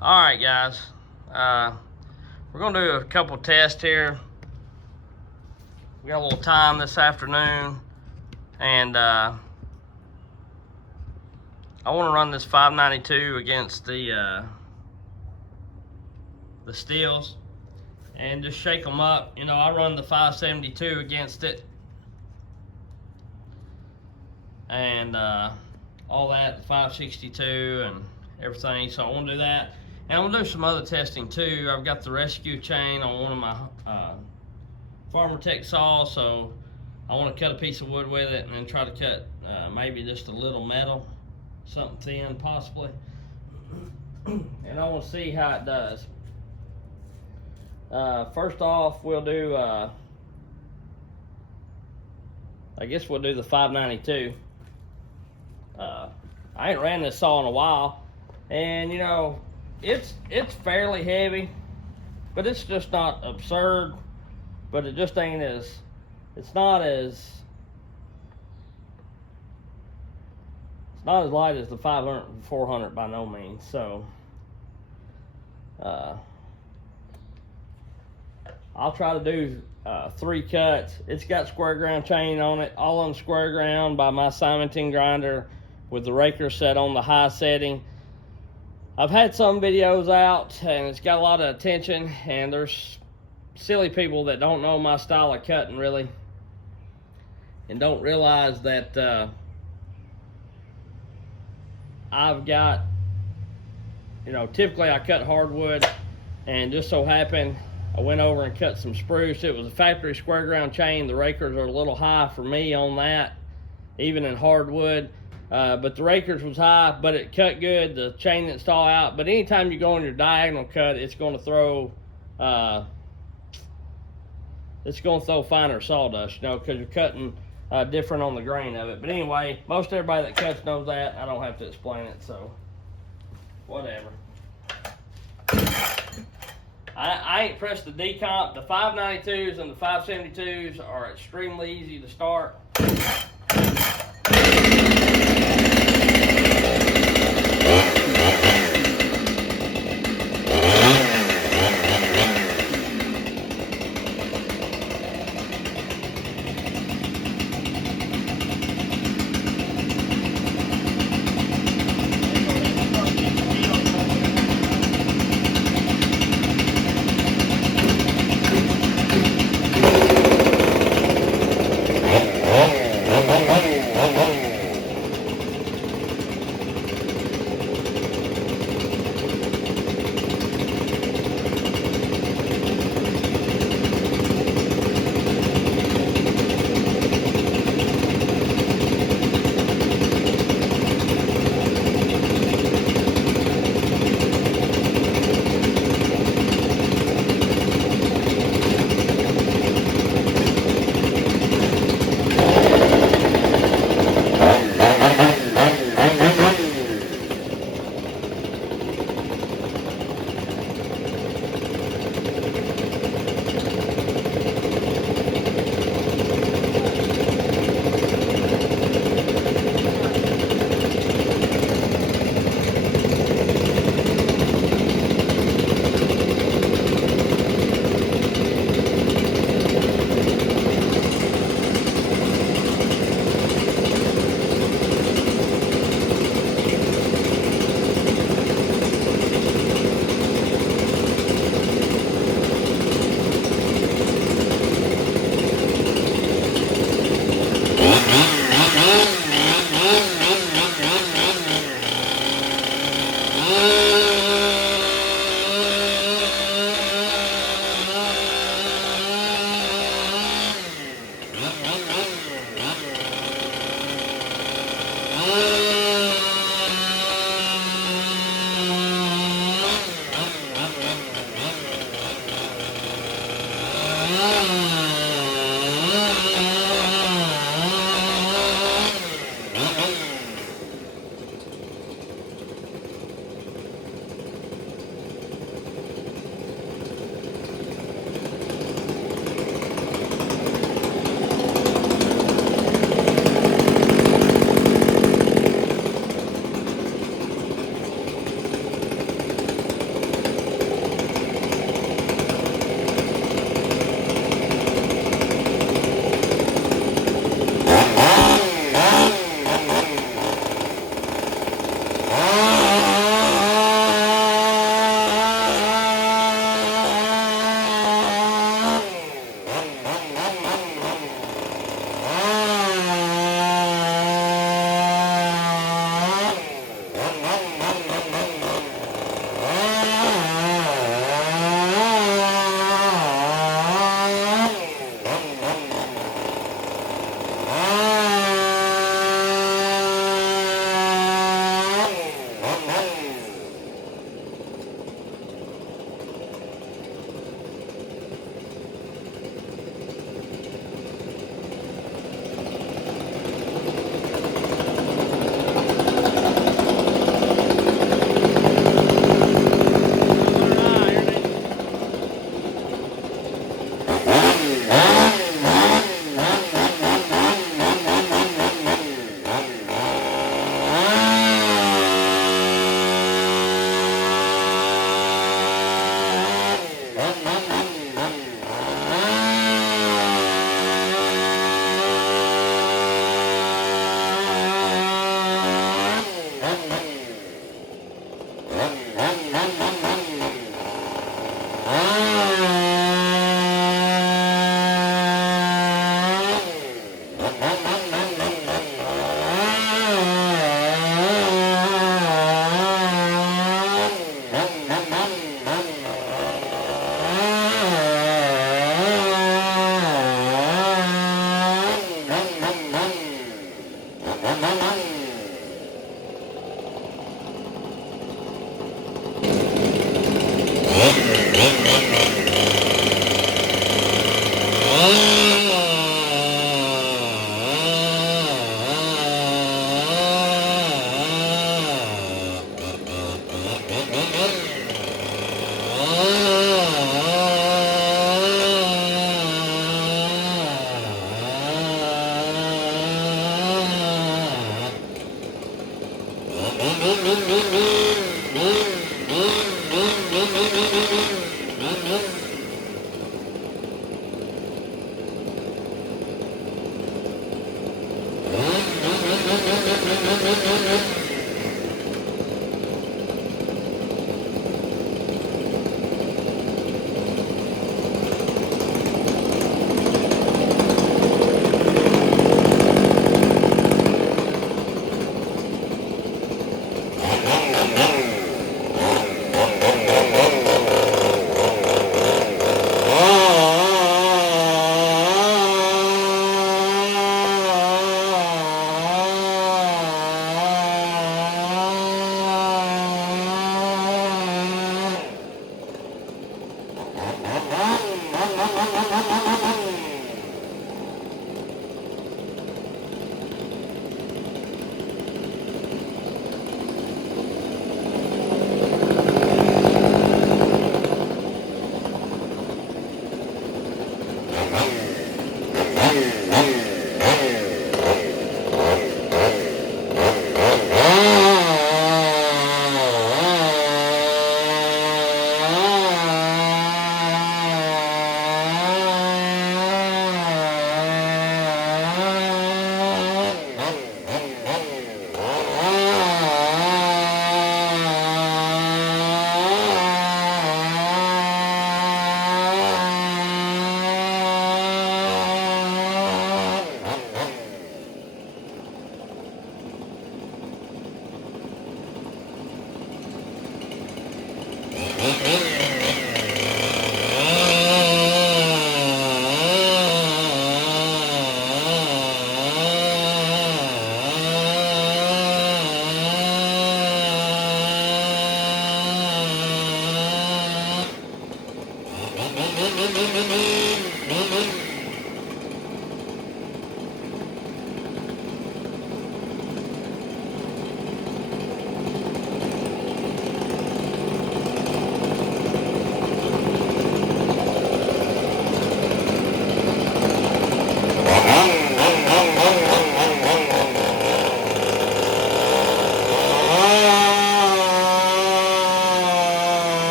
All right, guys. We're gonna do a couple tests here. We got a little time this afternoon, and I want to run this 592 against the STIHLs and just shake them up. You know, I run the 572 against it, and all that, 562 and everything. So I want to do that, and I'm gonna do some other testing too. I've got the rescue chain on one of my Farmer Tech saw, so I want to cut a piece of wood with it and then try to cut maybe just a little metal, something thin possibly, and I want to see how it does. First off, we'll do I guess we'll do the 592. I ain't ran this saw in a while, and you know, it's fairly heavy, but it's just not absurd. But it just ain't as, it's not as light as the 500 and 400 by no means. So I'll try to do 3 cuts. It's got square ground chain on it, all on square ground by my Simonton grinder with the raker set on the high setting. I've had some videos out and it's got a lot of attention, and there's silly people that don't know my style of cutting really, and don't realize that I've got, you know, typically I cut hardwood, and just so happened I went over and cut some spruce. It was a factory square ground chain. The rakers are a little high for me on that, even in hardwood, but the rakers was high, but it cut good. The chain didn't stall out. But anytime you go on your diagonal cut, it's going to throw finer sawdust, you know, because you're cutting different on the grain of it. But anyway, most everybody that cuts knows that. I don't have to explain it, so whatever. I ain't pressed the decomp. The 592s and the 572s are extremely easy to start.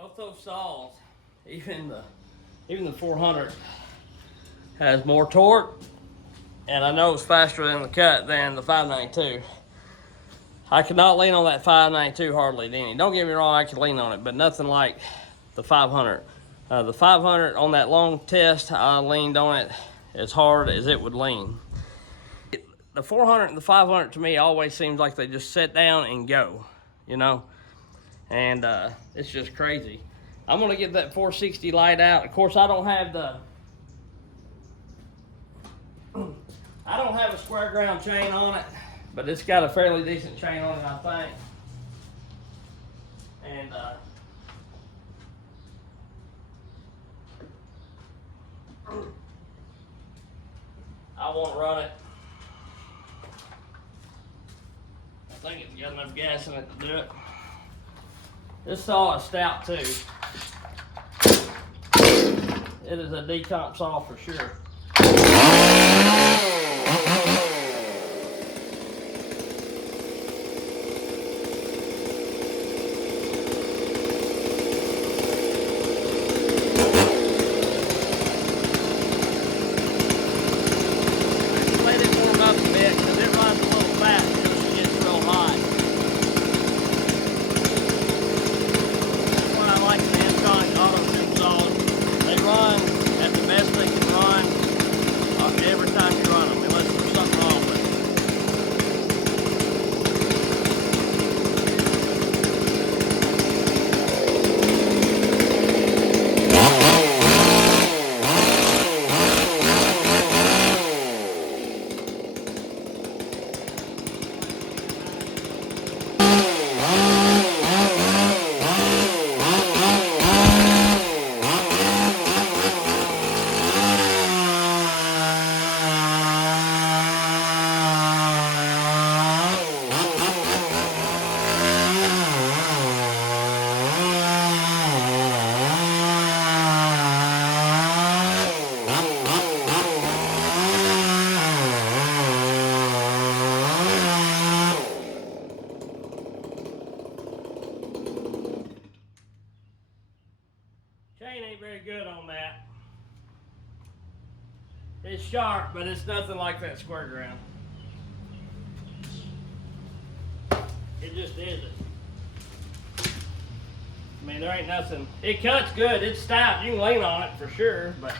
Both those saws, even the 400 has more torque, and I know it's faster in the cut than the 592. I could not lean on that 592 hardly any. Don't get me wrong, I could lean on it, but nothing like the 500. The 500 on that long test, I leaned on it as hard as it would lean. The 400 and the 500 to me always seems like they just sit down and go, you know? And it's just crazy. I'm gonna get that 460 light out. Of course, I don't have a square ground chain on it, but it's got a fairly decent chain on it, I think. And I won't run it. I think it's got enough gas in it to do it. This saw is stout too. It is a decomp saw for sure. Let it warm up a bit because it runs a little It's sharp, but it's nothing like that square ground. It just isn't. I mean, there ain't nothing. It cuts good. It's stout. You can lean on it for sure, but.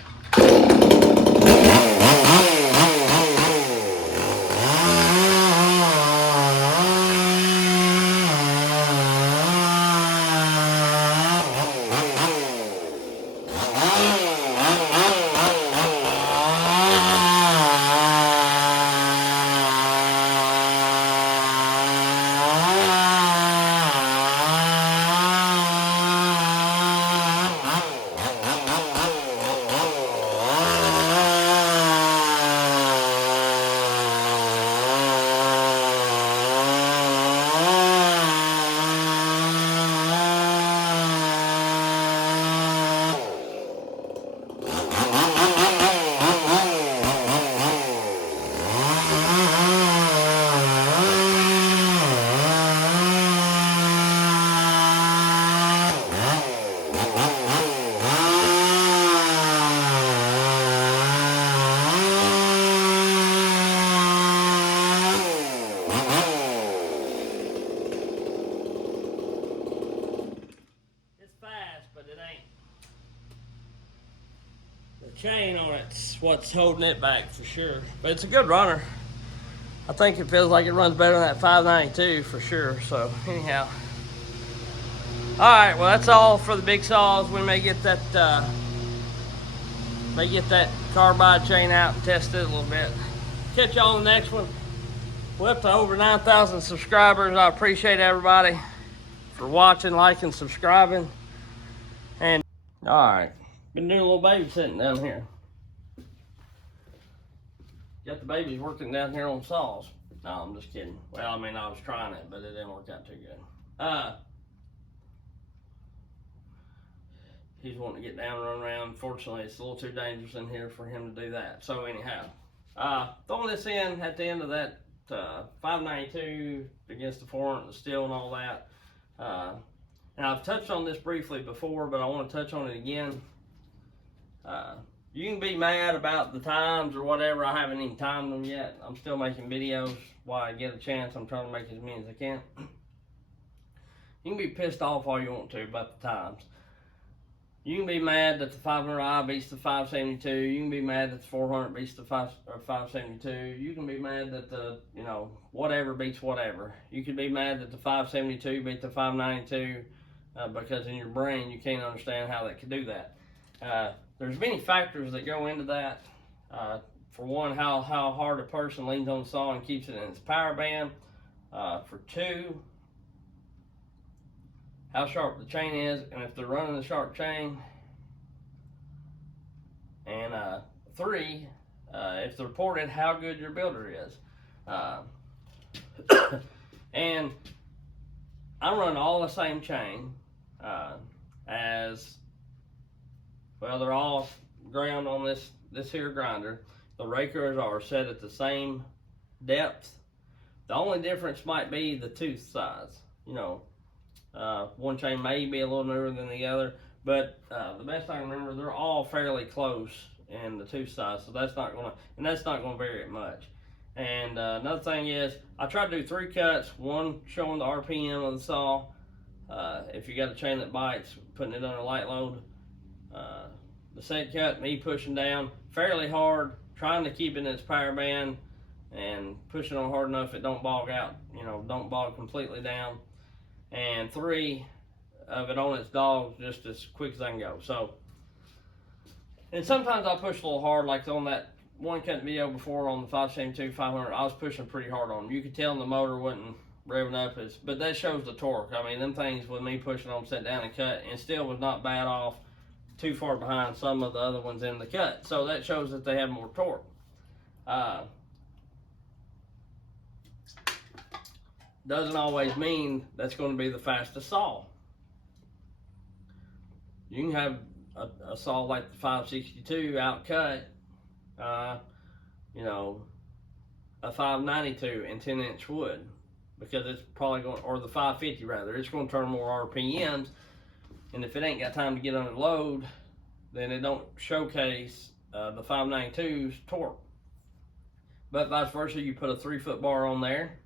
But it ain't. The chain on it's what's holding it back for sure. But it's a good runner. I think it feels like it runs better than that 592 for sure. So anyhow. Alright, well that's all for the big saws. We may get that carbide chain out and test it a little bit. Catch y'all on the next one. We're up to over 9,000 subscribers. I appreciate everybody for watching, liking, subscribing. And alright, been doing a little babysitting down here. Got the babies working down here on saws. No, I'm just kidding. Well, I mean, I was trying it, but it didn't work out too good. He's wanting to get down and run around. Fortunately, it's a little too dangerous in here for him to do that. So anyhow, throwing this in at the end of that 592 against the 400, the STIHL and all that. And I've touched on this briefly before, but I want to touch on it again. You can be mad about the times or whatever. I haven't even timed them yet. I'm still making videos while I get a chance. I'm trying to make as many as I can. You can be pissed off all you want to about the times. You can be mad that the 500i beats the 572. You can be mad that the 400 beats the 572. You can be mad that the, whatever beats whatever. You can be mad that the 572 beat the 592 because in your brain you can't understand how that could do that. There's many factors that go into that. For one, how hard a person leans on the saw and keeps it in its power band. For two, how sharp the chain is, and if they're running the sharp chain. And three, if they're ported, how good your builder is. And I run all the same chain as, well, they're all ground on this here grinder. The rakers are set at the same depth. The only difference might be the tooth size. One chain may be a little newer than the other, but the best I can remember, they're all fairly close in the tooth size, so that's not gonna vary it much. And another thing is, I try to do 3 cuts, one showing the RPM of the saw. If you got a chain that bites, putting it on a light load. The second cut, me pushing down fairly hard, trying to keep it in its power band and pushing on hard enough it don't bog out, don't bog completely down. And 3 of it on its dog just as quick as I can go. So, and sometimes I push a little hard, like on that one cut video before on the 572, 500, I was pushing pretty hard on them. You could tell the motor wasn't revving up, but that shows the torque. I mean, them things with me pushing on, set down and cut, and still was not bad off, too far behind some of the other ones in the cut. So that shows that they have more torque. Doesn't always mean that's going to be the fastest saw. You can have a saw like the 562 outcut, a 592 in 10-inch wood, because it's probably going, or the 550 rather, it's going to turn more RPMs, and if it ain't got time to get under load, then it don't showcase the 592's torque. But vice versa, you put a 3-foot bar on there,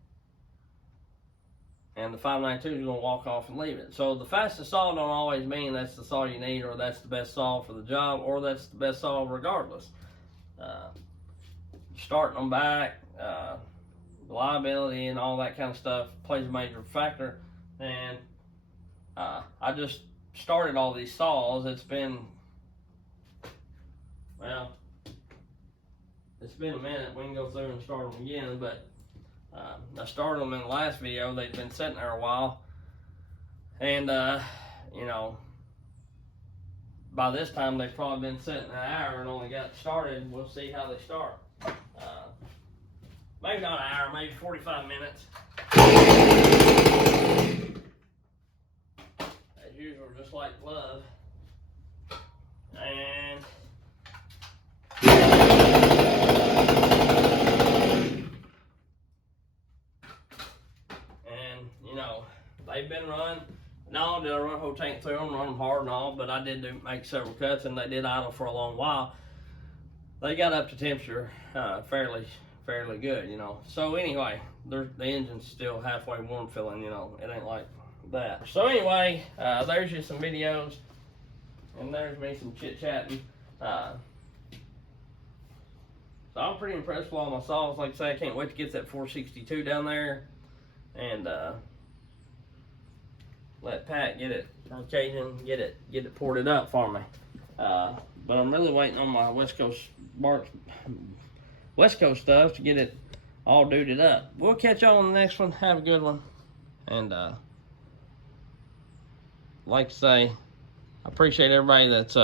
and the 592 is going to walk off and leave it. So the fastest saw don't always mean that's the saw you need, or that's the best saw for the job, or that's the best saw regardless. Starting them back, reliability and all that kind of stuff plays a major factor. And I just started all these saws. It's been, well, it's been a minute. We can go through and start them again, but I started them in the last video. They've been sitting there a while, and you know, by this time they've probably been sitting an hour and only got started. We'll see how they start. Maybe not an hour, maybe 45 minutes. As usual, just like love. And you know, they've been run. No, did I run a whole tank through them, run them hard and all, but I did make several cuts, and they did idle for a long while. They got up to temperature fairly good, you know. So anyway, the engine's still halfway warm filling, you know. It ain't like that. So anyway, there's just some videos, and there's me some chit-chatting. So I'm pretty impressed with all my saws. Like I say, I can't wait to get that 462 down there, and let Pat get it, or Cajun get it ported up for me. But I'm really waiting on my West Coast stuff to get it all duded up. We'll catch y'all on the next one. Have a good one. And like to say, I appreciate everybody that's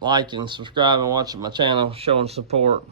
liked and subscribed and watching my channel, showing support.